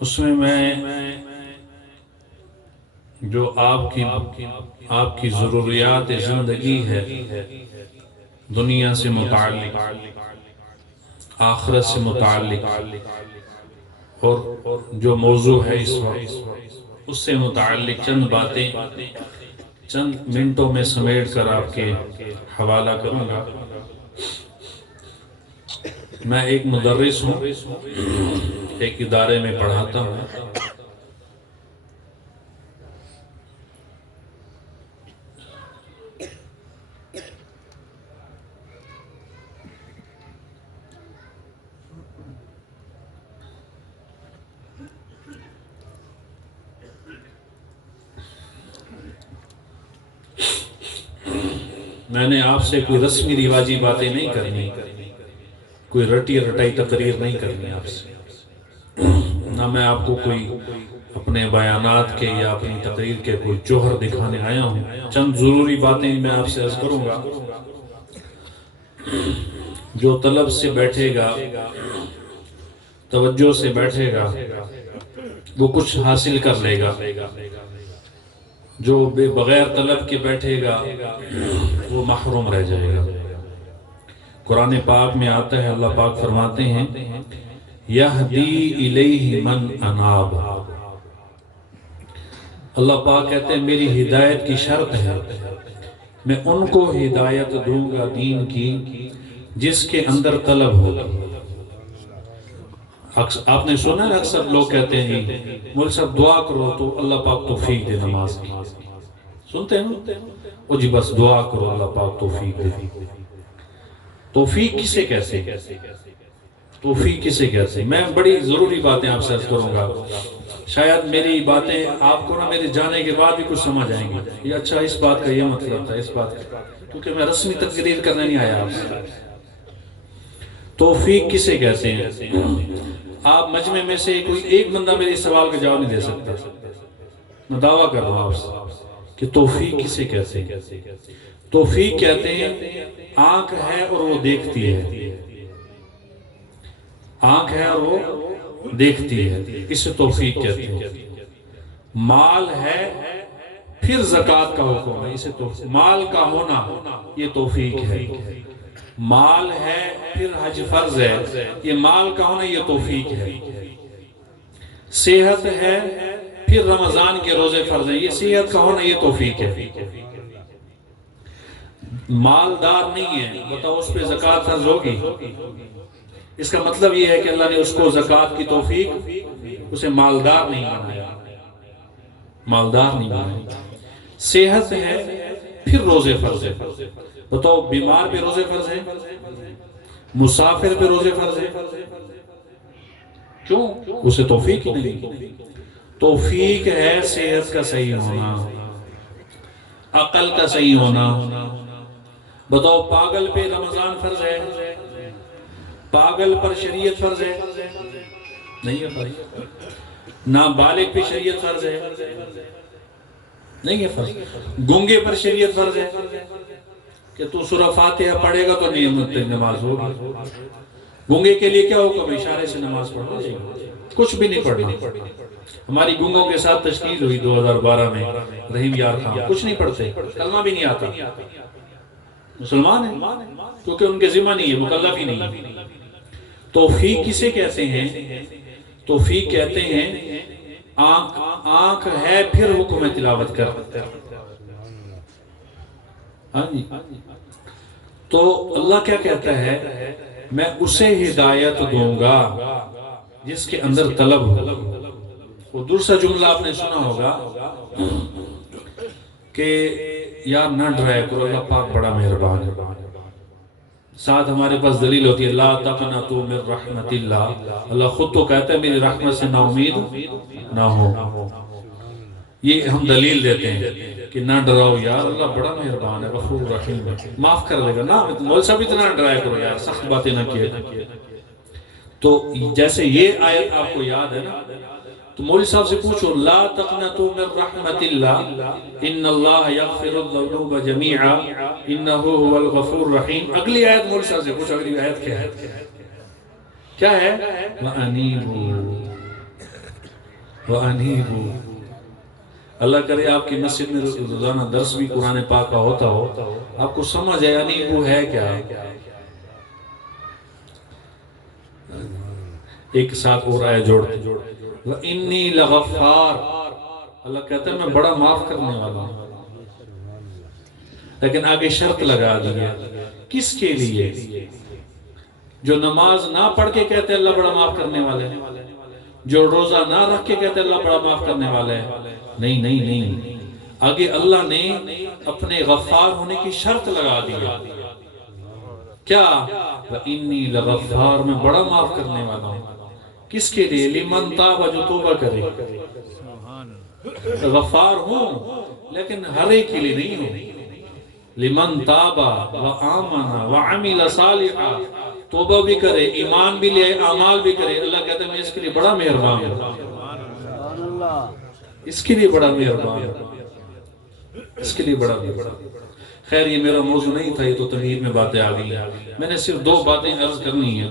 اس میں جو آپ کی ضروریات زندگی ہے، دنیا سے متعلق، آخرت سے متعلق، اور جو موضوع ہے اس وقت اس سے متعلق چند باتیں چند منٹوں میں سمیٹ کر آپ کے حوالہ کروں گا۔ میں ایک مدرس ہوں، ایک ادارے میں پڑھاتا ہوں۔ میں نے آپ سے کوئی رسمی رواجی باتیں نہیں کرنی، کوئی رٹی رٹائی تقریر نہیں کرنی آپ سے، نہ میں آپ کو کوئی اپنے بیانات کے یا اپنی تقریر کے کوئی جوہر دکھانے آیا ہوں۔ چند ضروری باتیں میں آپ سے عرض کروں گا۔ جو طلب سے بیٹھے گا، توجہ سے بیٹھے گا، وہ کچھ حاصل کر لے گا۔ جو بغیر طلب کے بیٹھے گا وہ محروم رہ جائے گا۔ قرآن پاک میں آتا ہے، اللہ پاک فرماتے ہیں یہدی الیہ من اناب۔ اللہ پاک کہتے ہیں میری ہدایت کی شرط ہے، میں ان کو ہدایت دوں گا دین کی جس کے اندر طلب ہوگا۔ آپ نے سنا ہے اکثر لوگ کہتے ہیں مول صاحب دعا کرو تو اللہ پاک توفیق دے نماز کی، سنتے ہیں وہ جی بس دعا کرو اللہ پاک توفیق دے۔ توفیق کسے کہتے ہیں؟ توفیق کسے کہتے ہیں؟ میں بڑی ضروری باتیں آپ سے عرض کروں گا، شاید میری باتیں آپ کو نہ میرے جانے کے بعد بھی کچھ سمجھ آئیں گی، یہ اچھا اس بات کا یہ مطلب تھا، اس بات کا، کیونکہ میں رسمی تقریر کرنے نہیں آیا آپ سے۔ توفیق کسے کہتے ہیں؟ آپ مجمع میں سے کوئی ایک بندہ میرے سوال کا جواب نہیں دے سکتا۔ میں دعویٰ کر رہا ہوں آپ سے کہ توفیق کسے کہتے ہیں؟ توفیق کہتے ہیں آنکھ ہے اور وہ دیکھتی ہے، آنکھ ہے اور وہ دیکھتی ہے، اسے توفیق کہتے ہیں۔ مال ہے پھر زکوٰۃ کا حکم ہے، اسے توفیق، مال کا ہونا یہ توفیق ہے۔ مال ہے پھر حج فرض ہے، یہ مال کا ہونا یہ توفیق ہے۔ صحت ہے پھر رمضان کے روزے فرض ہیں، یہ صحت کا ہونا یہ توفیق ہے۔ مالدار نہیں ہے، بتاؤ اس پہ زکوٰۃ فرض ہوگی؟ اس کا مطلب یہ ہے کہ اللہ نے اس کو زکوٰۃ کی توفیق، اسے مالدار نہیں بنایا، مالدار نہیں بنایا۔ صحت ہے پھر روزے فرض ہے، بتاؤ بیمار پہ روزے فرض ہیں، مسافر پہ روزے فرض ہیں، کیوں؟ اسے توفیق ہی نہیں۔ توفیق ہے صحت کا صحیح ہونا، عقل کا صحیح ہونا۔ بتاؤ پاگل پہ رمضان فرض ہے، پاگل پر شریعت فرض ہے؟ نہیں ہے فرض۔ نابالغ پہ شریعت فرض ہے؟ نہیں ہے فرض۔ گونگے پر شریعت فرض ہے کہ تو سورہ فاتحہ پڑھے گا تو نماز ہوگی۔ گونگے کے لیے کیا حکم ہے؟ اشارے سے نماز پڑھنا چاہیے، کچھ بھی نہیں پڑھنا۔ ہماری گونگوں کے ساتھ تشکیل ہوئی 2012 میں، رحیم یار خان کچھ نہیں پڑھتے، کلمہ بھی نہیں آتا، مسلمان ہیں کیونکہ ان کے ذمہ نہیں ہے، مکلف ہی نہیں ہے۔ توفیق کسے کہتے ہیں؟ توفیق کہتے ہیں آنکھ ہے پھر حکم تلاوت کر۔ تو اللہ کیا کہتا ہے؟ میں اسے ہدایت دوں گا جس کے اندر طلب ہو۔ وہ دوسرا جملہ آپ نے سنا ہوگا کہ یار نہ ڈرائے کرو، اللہ پاک بڑا مہربان ہے۔ ساتھ ہمارے پاس دلیل ہوتی ہے لا تقنطوا من رحمت اللہ، اللہ خود تو کہتا ہے میری رحمت سے نا امید نہ ہو۔ یہ ہم دلیل دیتے ہیں کہ نہ ڈراؤ یار، اللہ بڑا مہربان ہے، غفور رحیم ہے، معاف کر دے گا نا، مول صاحب اتنا نہ ڈرایا کرو یار، سخت باتیں نہ کیے۔ تو جیسے یہ آیت آپ کو یاد ہے نا، تو مولوی صاحب سے پوچھو لا تقنطوا من رحمت اللہ ان اللہ یغفر الذنوب جميعا انہ هو الغفور الرحیم۔ اگلی آیت مولوی صاحب سے پوچھو، اگلی آیت کیا ہے؟ کیا ہے؟ وَأَنِيبُوا وَأَنِيبُوا، اللہ کرے آپ کی مسجد میں روزانہ درس بھی قرآن پاک کا ہوتا ہو، آپ کو سمجھ ہے انیبو ہے کیا؟ ایک ساتھ اور آئے جوڑتے وَإِنِّي لَغَفَّارٌ، اللہ کہتا ہے میں بڑا معاف کرنے والا ہوں، لیکن آگے شرط لگا دی ہے، کس کے لیے؟ جو نماز نہ پڑھ کے کہتے اللہ بڑا معاف کرنے والے ہیں، جو روزہ نہ رکھ کے کہتے اللہ بڑا معاف کرنے والے ہیں، نہیں نہیں نہیں، آگے اللہ نے اپنے غفار ہونے کی شرط لگا دی ہے، کیا؟ وَإِنِّي لَغَفَّارٌ، میں بڑا معاف کرنے والا ہوں، کس کے لیے؟ لمن تاب، جو توبہ کرے، غفار ہوں لیکن ہر ایک کے لیے نہیں ہوں، لمن تاب وآمن وعمل صالحا، توبہ بھی کرے، ایمان بھی لے، اعمال بھی کرے، اللہ کہتا ہے میں اس کے لیے بڑا مہربان ہوں، اس کے لیے بڑا مہربان ہوں، اس کے لیے بڑا مہربان۔ خیر یہ میرا موضوع نہیں تھا، یہ تو تمہید میں باتیں آ گئی، میں نے صرف 2 باتیں عرض کرنی ہیں۔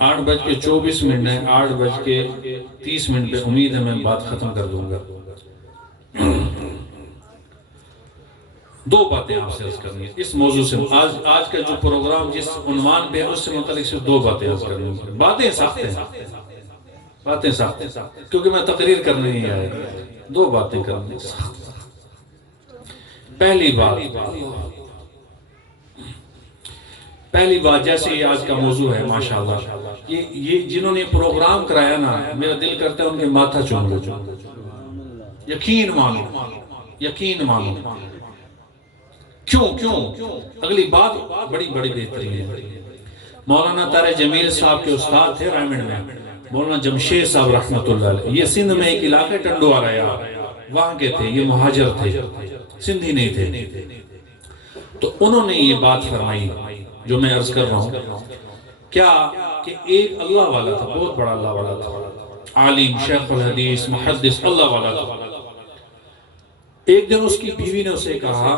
8:24 ہے، 8:30 پہ امید ہے میں بات ختم کر دوں گا۔ 2 باتیں آپ سے عرض کرنی ہیں اس موضوع سے، آج کا جو پروگرام جس عنوان پہ ہے اس سے متعلق صرف 2 باتیں عرض کرنی ہیں۔ باتیں سخت ہیں، باتیں سخت ہیں، کیونکہ میں تقریر کرنے نہیں آیا، 2 باتیں کرنی ہیں۔ پہلی بات جیسے یہ آج کا موضوع ہے ماشاءاللہ، یہ جنہوں نے پروگرام کرایا نا، میرا دل کرتا ہے ان کے ماتھا چوم لو، یقین مانو، یقین مانو۔ کیوں؟ اگلی بات بڑی بہترین ہے۔ مولانا طارق جمیل صاحب کے استاد تھے رائمنڈ میں، مولانا جمشید صاحب رحمت اللہ علیہ، یہ سندھ میں ایک علاقے ٹنڈوارا وہاں کے تھے، یہ مہاجر تھے، سندھی نہیں تھے، تو انہوں نے یہ بات فرمائی جو میں عرض کر رہا ہوں، کیا کہ ایک اللہ والا تھا، بہت بڑا اللہ والا تھا، عالم، شیخ الحدیث، محدث، اللہ والا تھا۔ ایک دن اس کی بیوی نے اسے کہا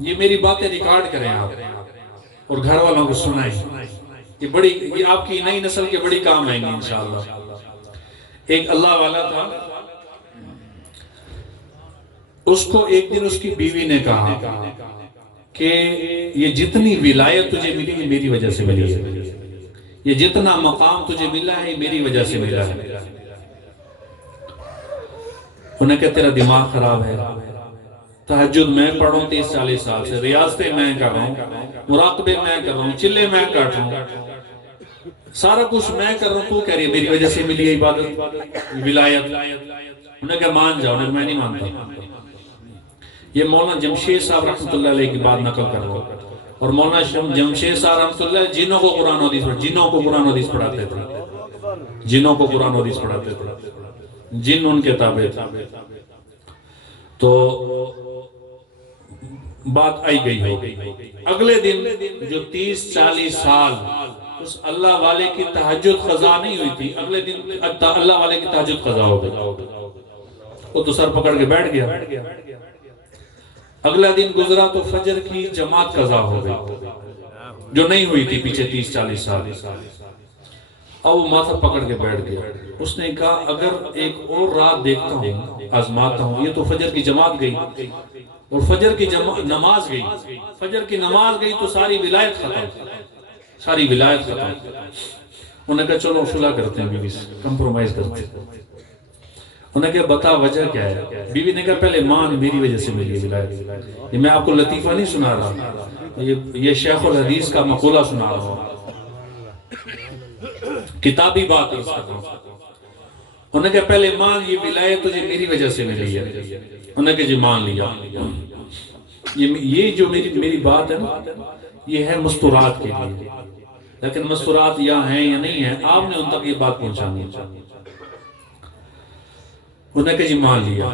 یہ میری باتیں ریکارڈ کریں آپ اور گھر والوں کو سنائیں، یہ آپ کی نئی نسل کے بڑی کام آئیں گے انشاءاللہ۔ ایک اللہ والا تھا، اس کو ایک دن اس کی بیوی نے کہا کہ یہ جتنی ولایت تجھے ملی ہے میری وجہ سے ملی ہے، یہ جتنا مقام تجھے ملا ہے میری وجہ سے ملا ہے۔ انہیں کہا تیرا دماغ خراب ہے، تہجد میں پڑھوں 30-40 سال سے، ریاضتیں میں کر رہا ہوں، مراقبے میں کر رہا ہوں، چلے میں کاٹ رہا ہوں، سارا کچھ میں کر رہا ہوں، تو کہہ رہی ہے میری وجہ سے ملی ہے عبادت، ولایت۔ انہیں کہا مان جاؤ، میں نہیں مانتا۔ یہ مولانا جمشید صاحب رحمت اللہ علیہ کی بات نقل کر رہا ہوں، اور مولانا جمشید صاحب رحمت اللہ علیہ جنوں کو قرآن و حدیث پڑھاتے تھے، جنوں کو قرآن و حدیث پڑھاتے تھے، جن ان کے تابع تھے۔ تو بات آئی گئی ہو گئی، اگلے دن جو 30-40 سال اس اللہ والے کی تہجد قضا نہیں ہوئی تھی، اگلے دن اللہ والے کی تہجد قضا ہو گئی، وہ تو سر پکڑ کے بیٹھ گیا۔ اگلا دن گزرا تو فجر کی جماعت قضا ہو گئی جو نہیں ہوئی تھی پیچھے 30-40 سال، اب وہ ماتھا پکڑ کے بیٹھ گیا۔ اس نے کہا اگر ایک اور رات دیکھتا ہوں، آزماتا ہوں، یہ تو فجر کی جماعت گئی اور فجر کی نماز گئی، فجر کی نماز گئی تو ساری ولایت ختم، ساری ولایت ختم۔ انہوں نے کہا چلو صلح کرتے ہیں، بیوی سے کمپرومائز کرتے ہیں۔ انہوں نے کہا بتا وجہ کیا ہے؟ بیوی نے کہا پہلے مان میری وجہ سے ملی ہے ولایت، یہ میں آپ کو لطیفہ نہیں سنا رہا، یہ شیخ الحدیث کا مقولہ سنا رہا ہوں، کتابی بات ہے۔ انہوں نے کہا پہلے مان یہ ولایت تجھے میری وجہ سے ملی ہے۔ انہوں نے کہا جی مان لیا۔ یہ جو میری بات ہے نا، یہ ہے مستورات کے لیے، لیکن مستورات یا ہیں یا نہیں ہیں، آپ نے ان تک یہ بات پہنچانی ہے۔ انہوں نے کہا جی مان لیا،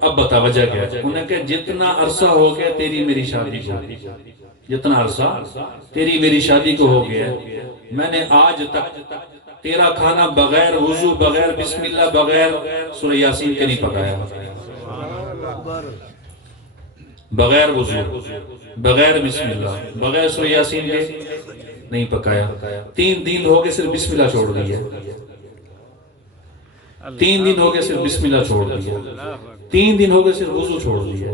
اب بتا وجہ کیا ہے؟ انہوں نے کہا جتنا عرصہ ہو گیا تیری میری شادی کو، جتنا عرصہ تیری میری شادی کو ہو گیا، میں نے آج تک تیرا کھانا بغیر وضو، بغیر بسم اللہ، بغیر سورہ یاسین کے نہیں پکایا، بغیر وضو، بغیر بسم اللہ، بغیر سورہ یاسین کے نہیں پکایا۔ 3 دن ہو گئے صرف بسم اللہ چھوڑ دی ہے، 3 دن ہو گئے صرف بسم اللہ چھوڑ دیا، 3 دن ہو گئے صرف وضو چھوڑ دیا۔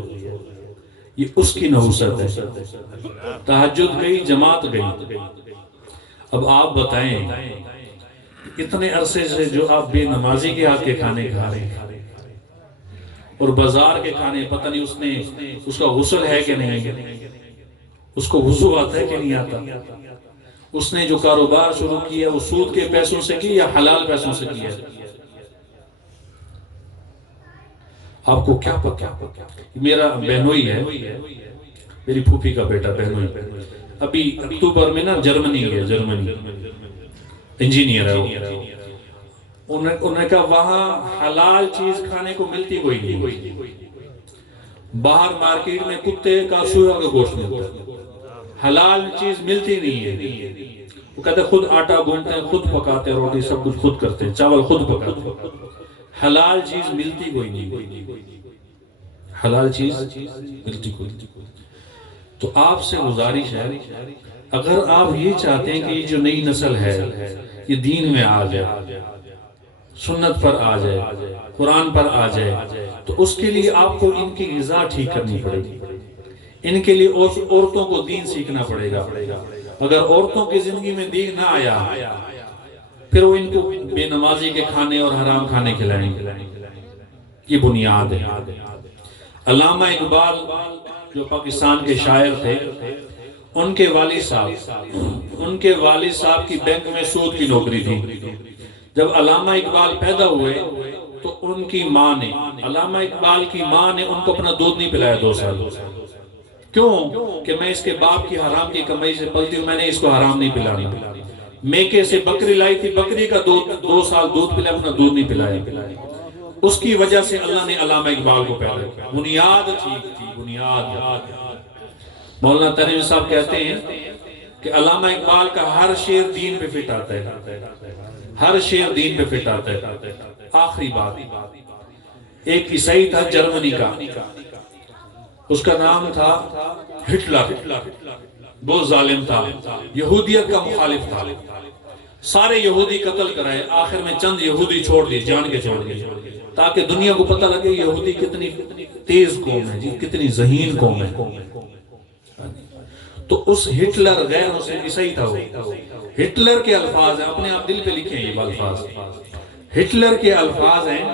یہ اس کی نحوست ہے۔ تہجد گئی، جماعت گئی۔ اب آپ بتائیں اتنے عرصے سے جو آپ بے نمازی کے ہاتھ کے کھانے کھا رہے ہیں اور بازار کے کھانے، پتہ نہیں اس کا غسل ہے کہ نہیں، اس کو وضو آتا ہے کہ نہیں آتا، اس نے جو کاروبار شروع کیا وہ سود کے پیسوں سے کی یا حلال پیسوں سے کیا؟ آپ کو کیا پتا؟ میرا بہنوئی ہے، میری پھوپھی کا بیٹا بہنوئی، ابھی اکتوبر میں نا جرمنی ہے، جرمنی انجینئر ہے وہ۔ انہوں نے کہا وہاں حلال چیز کھانے کو ملتی کوئی نہیں، باہر مارکیٹ میں کتے کا سویا کا گوشت ملتا ہے، حلال چیز ملتی نہیں ہے۔ وہ کہتے ہیں خود آٹا گوندتے ہیں، خود پکاتے ہیں، روٹی سب کچھ خود کرتے ہیں، چاول خود پکاتے ہیں، حلال چیز ملتی کوئی نہیں، حلال چیز ملتی کوئی نہیں۔ تو آپ سے گزارش ہے، اگر آپ یہ چاہتے ہیں کہ یہ جو نئی نسل ہے یہ دین میں آ جائے، سنت پر آ جائے، قرآن پر آ جائے، تو اس کے لیے آپ کو ان کی غذا ٹھیک کرنی پڑے گی، ان کے لیے عورتوں کو دین سیکھنا پڑے گا۔ اگر عورتوں کی زندگی میں دین نہ آیا پھر وہ ان کو بے نمازی کے کھانے اور حرام کھانے کھلائیں گے۔ یہ بنیاد ہے۔ علامہ اقبال جو پاکستان کے شاعر تھے، ان کے والد صاحب کی بینک میں سود کی نوکری تھی۔ جب علامہ اقبال پیدا ہوئے تو ان کی ماں نے، علامہ اقبال کی ماں نے ان کو اپنا دودھ نہیں پلایا 2 سال۔ کیوں؟ کہ میں اس کے باپ کی حرام کی کمائی سے پلتی ہوں، میں نے اس کو حرام نہیں پلانا۔ میکے سے بکری لائی تھی، بکری کا 2 سال دودھ پلایا، اپنا دودھ نہیں پلایا۔ اس کی وجہ سے اللہ نے علامہ اقبال کو پیدا کیا۔ بنیاد ٹھیک تھی، بنیاد۔ مولانا تنویر صاحب کہتے ہیں کہ علامہ اقبال کا ہر شعر دین پہ فٹ آتا ہے، ہر شعر دین پہ فٹ آتا ہے۔ آخری بات، ایک عیسائی تھا جرمنی کا، اس کا نام تھا ہٹلر، بہت ظالم تھا، یہودیت کا مخالف تھا، سارے یہودی قتل کرائے، آخر میں چند یہودی چھوڑ دیے، جان کے چھوڑ دیے، تاکہ دنیا کو پتہ لگے یہودی کتنی تیز قوم ہے جی، کتنی ذہین قوم ہے۔ تو اس ہٹلر غیر مسلم عیسائی تھا وہ، ہٹلر کے الفاظ ہیں، اپنے آپ دل پہ لکھیں یہ الفاظ، ہٹلر کے الفاظ ہیں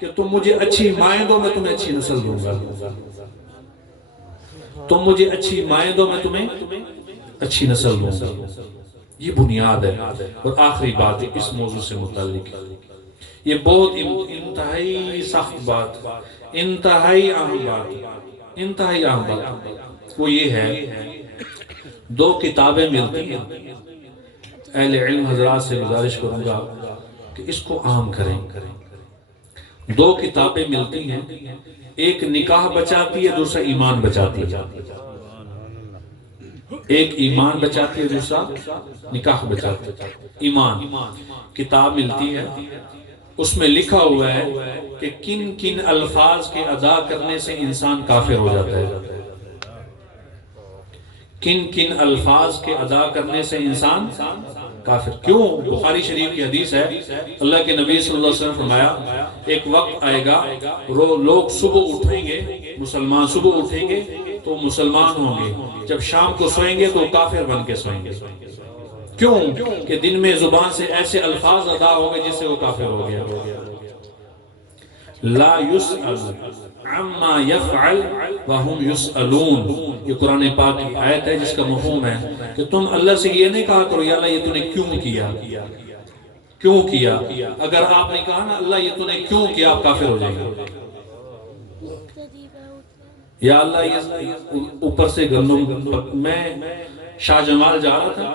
کہ تم مجھے اچھی مائیں دو میں تمہیں اچھی نسل دوں گا، تم مجھے اچھی مائیں دو میں تمہیں اچھی نسل دوں گا۔ یہ بنیاد ہے۔ اور آخری بات اس موضوع سے متعلق، یہ بہت انتہائی سخت بات، انتہائی اہم بات، انتہائی اہم بات، وہ یہ ہے 2 کتابیں ملتی ہیں، اہل علم حضرات سے گزارش کروں گا کہ اس کو عام کریں۔ 2 کتابیں ملتی ہیں، ایک نکاح بچاتی ہے، دوسرا ایمان بچاتی ہے۔ ایک ایمان بچاتی ہے، دوسرا نکاح بچاتی ہے۔ ایمان کتاب ملتی ہے، اس میں لکھا ہوا ہے کہ کن کن الفاظ کے ادا کرنے سے انسان کافر ہو جاتا ہے، کن کن الفاظ کے ادا کرنے سے انسان کافر۔ کیوں؟ بخاری شریف کی حدیث ہے، اللہ کے نبی صلی اللہ علیہ وسلم فرمایا ایک وقت آئے گا لوگ صبح اٹھیں گے، مسلمان صبح اٹھیں گے تو مسلمان ہوں گے، جب شام کو سوئیں گے تو کافر بن کے سوئیں گے۔ کیوں؟ کہ دن میں زبان سے ایسے الفاظ ادا ہو گئے جس سے وہ کافر ہو گیا۔ لا يسأل عما يفعل وهم يسألون، یہ قرآن پاک کی آیت ہے جس کا مفہوم ہے کہ تم اللہ سے یہ نہیں کہا کرو یا اللہ یہ تو نے کیوں کیا، کیوں کیا۔ اگر آپ نے کہا نا اللہ یہ تو نے کیوں کیا، آپ کافر ہو جائیں گے۔ یا اللہ یہ اوپر سے گندم، میں شاہ جمال جا رہا تھا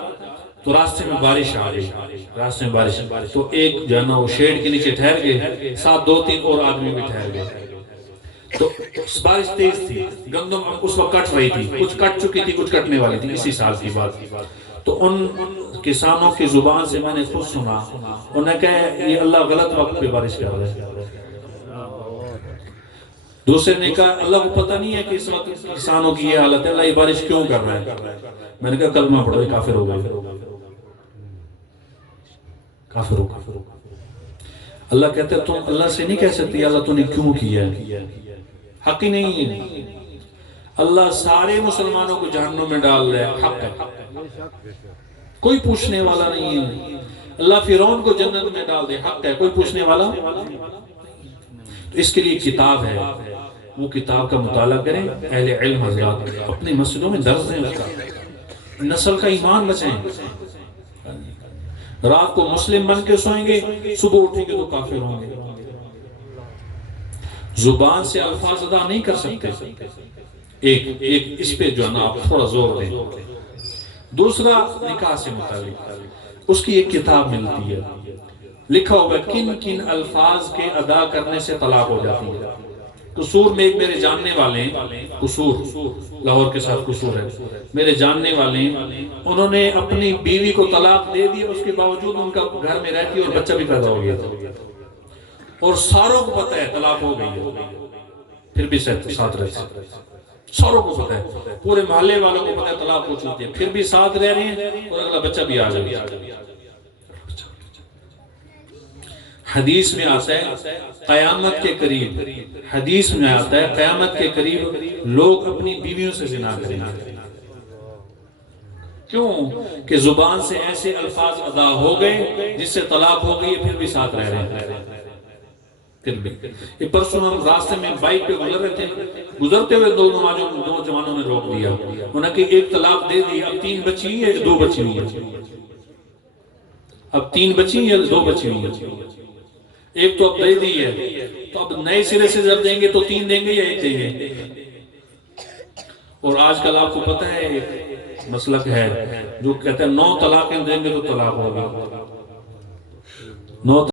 تو راستے میں بارش آ گئی، راستے میں بارش، تو ایک جو ہے نا وہ شیڈ کے نیچے ٹھہر گئے، ساتھ 2-3 اور آدمی بھی ٹھہر گئے، تو بارش تیز تھی، گندم اس وقت کٹ رہی تھی، کچھ کٹ چکی تھی، کچھ کٹنے والی تھی، اسی سال کی بات۔ تو ان کسانوں کی زبان سے میں نے خود سنا، انہوں نے کہا یہ اللہ غلط وقت پہ بارش کر رہا ہے۔ دوسرے نے کہا اللہ کو پتہ نہیں ہے کہ اس وقت کسانوں کی یہ حالت ہے، اللہ یہ بارش کیوں کر رہا ہے۔ میں نے کہا کلمہ پڑھو، یہ کافر ہو گئے، کافر ہو گئے۔ اللہ کہتے ہیں تم اللہ سے نہیں کہہ سکتی اللہ تو نے کیوں کیا ہے، حق ہی نہیں ہے۔ اللہ سارے مسلمانوں کو جہنم میں ڈال رہا ہے، حق ہے، کوئی پوچھنے والا نہیں ہے۔ اللہ فرعون کو جنت میں ڈال دے، حق ہے، کوئی پوچھنے والا۔ تو اس کے لیے کتاب ہے، وہ کتاب کا مطالعہ کریں اہل علم حضرات، اپنے مسجدوں میں درس دیں، اس کا نسل کا ایمان بچائیں۔ رات کو مسلم بن کے سوئیں گے، صبح اٹھیں گے تو کافر ہوں گے۔ زبان سے الفاظ ادا نہیں کر سکتے، ایک اس پہ جو ہے نا آپ تھوڑا زور دیں۔ دوسرا نکاح سے متعلق اس کی ایک کتاب ملتی ہے، لکھا ہوگا کن کن الفاظ کے ادا کرنے سے طلاق ہو جاتی ہے۔ قصور میں ایک میرے جاننے والے ہیں، قصور لاہور کے ساتھ قصور ہے، میرے جاننے والے ہیں، انہوں نے اپنی بیوی کو طلاق دے دی، اس کے باوجود ان کا گھر میں رہتی اور بچہ بھی پیدا ہو گیا تھا، اور ساروں کو پتہ ہے طلاق ہو گئی ہے، پھر بھی ساتھ رہتے، ساروں کو پتہ ہے، پورے محلے والوں کو پتہ ہے طلاق ہو چکی ہے، پھر بھی ساتھ رہ رہے ہیں اور اگلا بچہ بھی آ جائے گا۔ حدیث میں آتا ہے قیامت کے قریب، حدیث میں آتا ہے قیامت کے قریب لوگ اپنی بیویوں سے زنا کریں گے۔ کیوں کہ زبان سے ایسے الفاظ ادا ہو گئے جس سے طلاق ہو گئی، پھر بھی ساتھ رہ رہے ہیں۔ پھر بھی یہ پرسوں ہم راستے میں بائک پہ گزر رہے تھے، گزرتے ہوئے دو نوجوانوں نے روک دیا، انہوں نے کہ ایک طلاق دے دی، اب 3 بچی ہیں یا 2 بچی ہوئی ہیں، اب 3 بچی ہیں یا 2 بچی ہوئی ہیں، ایک تو اب دے دی ہے، تو اب نئے سرے سے جب دیں گے تو 3 دیں گے یا 1 دیں گے۔ اور آج کل آپ کو پتہ ہے ایک مسلک ہے جو کہتا ہے 9 طلاقیں دیں گے تو طلاق ہوگا، 9